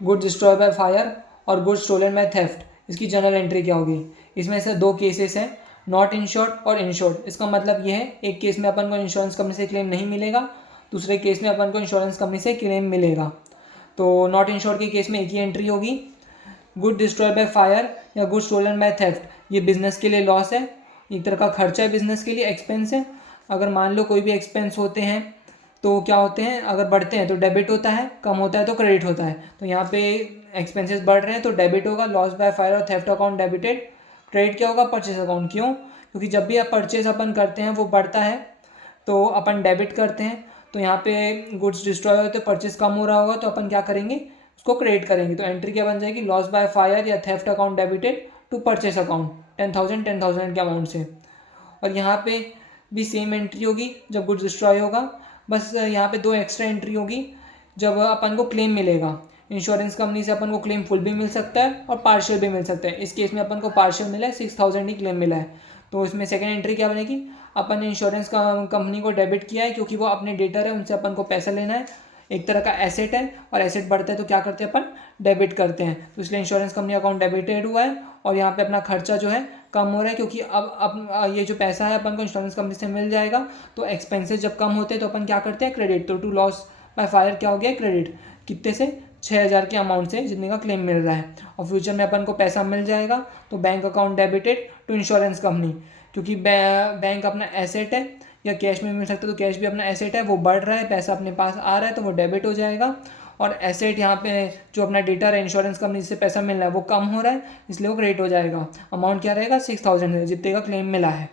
Goods destroy by fire और goods stolen by theft, इसकी general entry क्या होगी। इसमें से दो केसेस हैं, नॉट इंश्योर्ड और इंश्योर्ड। इसका मतलब ये है, एक केस में अपन को इंश्योरेंस कंपनी से क्लेम नहीं मिलेगा, दूसरे केस में अपन को इंश्योरेंस कंपनी से क्लेम मिलेगा। तो नॉट इंश्योर्ड के केस में एक ही एंट्री होगी, गुड डिस्ट्रॉय बाय फायर या गुड स्टोलन बाय थेफ्ट, ये बिजनेस के लिए लॉस है, एक तरह का खर्चा है बिजनेस के लिए, एक्सपेंस है। अगर मान लो कोई भी एक्सपेंस होते हैं तो क्या होते हैं, अगर बढ़ते हैं तो डेबिट होता है, कम होता है तो क्रेडिट होता है। तो यहाँ पे एक्सपेंसेस बढ़ रहे हैं तो डेबिट होगा, लॉस बाय फायर और थेफ्ट अकाउंट डेबिटेड। क्रेडिट क्या होगा, परचेज अकाउंट। क्यों, क्योंकि जब भी आप परचेज अपन करते हैं वो बढ़ता है तो अपन डेबिट करते हैं, तो यहाँ पे गुड्स डिस्ट्रॉय होते हैं, परचेज कम हो रहा होगा तो अपन क्या करेंगे, उसको क्रेडिट करेंगे। तो एंट्री क्या बन जाएगी, लॉस बाय फायर या theft account debited to purchase account 10,000 के अमाउंट से। और यहाँ पे भी सेम एंट्री होगी जब गुड्स डिस्ट्रॉय होगा, बस यहाँ पे दो एक्स्ट्रा एंट्री होगी जब अपन को क्लेम मिलेगा। इंश्योरेंस कंपनी से अपन को क्लेम फुल भी मिल सकता है और पार्शियल भी मिल सकता है। इस केस में अपन को पार्शियल मिला है, 6,000 ही क्लेम मिला है। तो इसमें सेकेंड एंट्री क्या बनेगी, अपन ने इंश्योरेंस कंपनी को डेबिट किया है क्योंकि वो अपने डेटर है, उनसे अपन को पैसा लेना है, एक तरह का एसेट है, और एसेट बढ़ता है तो क्या करते हैं अपन, डेबिट करते हैं। तो इसलिए इंश्योरेंस कंपनी अकाउंट डेबिटेड हुआ है और यहाँ पे अपना खर्चा जो है कम हो रहा है, क्योंकि अब ये जो पैसा है अपन को इंश्योरेंस कंपनी से मिल जाएगा। तो एक्सपेंसेस जब कम होते हैं तो अपन क्या करते हैं, क्रेडिट। तो टू लॉस बाय फायर क्या हो गया, क्रेडिट। कितने से, 6,000 के अमाउंट से जितने का क्लेम मिल रहा है। और फ्यूचर में अपन को पैसा मिल जाएगा तो bank account debited to insurance company, क्योंकि बैंक अपना एसेट है, या कैश में मिल सकता है तो कैश भी अपना एसेट है, वो बढ़ रहा है, पैसा अपने पास आ रहा है तो वो डेबिट हो जाएगा। और एसेट यहाँ पे जो अपना डेटा है इंश्योरेंस कंपनी से पैसा मिल रहा है वो कम हो रहा है, इसलिए वो क्रेडिट हो जाएगा। अमाउंट क्या रहेगा, 6,000 है, जितने का क्लेम मिला है।